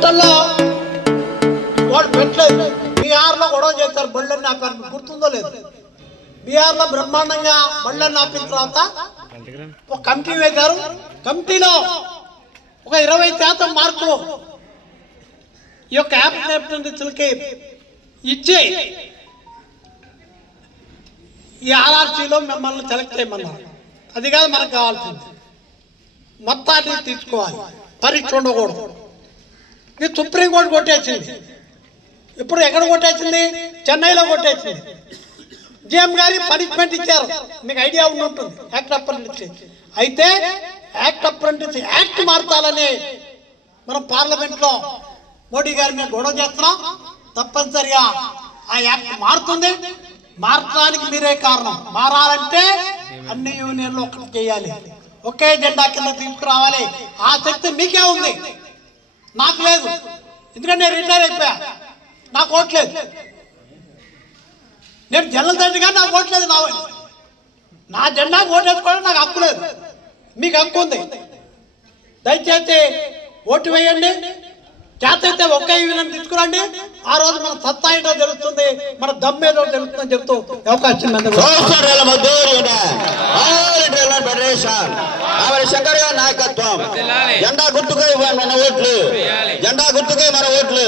గంటల్లో వాడు పెట్టలేదు. బీహార్లో గొడవ చేశారు, బళ్ళని ఆపారు, గుర్తుందో లేదు? బీహార్లో బ్రహ్మాండంగా బళ్ళని ఆపిన తర్వాత ఒక కమిటీ వేశారు. కమిటీలో ఒక 20% మార్కులు ఈ యొక్క యాప్కి ఇచ్చి ఈ ఆర్ఆర్సీలో మిమ్మల్ని సెలెక్ట్ చేయమన్నారు. అది కాదు మనకు కావాల్సింది, మొత్తాన్ని తీసుకోవాలి, పరీక్ష ఉండకూడదు. ఇది సుప్రీంకోర్టు కొట్టేసింది. ఇప్పుడు ఎక్కడ కొట్టేసింది? చెన్నైలో కొట్టేసింది. జీఎం గారి పనిష్మెంట్ ఇచ్చారు, మీకు ఐడియా ఉండి ఉంటుంది, యాక్ట్ అప్రెంటిస్. అయితే యాక్ట్ అప్రెంటిస్ యాక్ట్ మార్చాలని మనం పార్లమెంట్లో మోడీ గారి మీద గొడవ చేస్తున్నాం. తప్పనిసరిగా ఆ యాక్ట్ మారుతుంది. మార్చడానికి మీరే కారణం. మారాలంటే అన్ని యూనియన్లు ఒకటి చేయాలి, ఒకే జెండా కింద తీసుకురావాలి. ఆ శక్తి మీకే ఉంది, నాకు లేదు. ఎందుకంటే నేను రిటైర్ అయిపోయా, నాకు ఓట్లేదు. నేను జనరల్ తండ్రి కానీ నాకు ఓట్లేదు. నా జెండా ఓటేసుకోవడం నాకు హక్కు లేదు, మీకు హక్కు ఉంది. దయచేసి ఓటు వేయండి. చేతైతే ఒకే యూనియన్ తీసుకురండి. ఆ రోజు మన సత్తా ఏంటో తెలుస్తుంది, మన దమ్మేదో తెలుస్తుందని చెప్తూ అవకాశం శంకర్ గారి నాయకత్వం. జెండా గుర్తుకై మన ఓట్లు, జెండా గుర్తుకై మన ఓట్లు.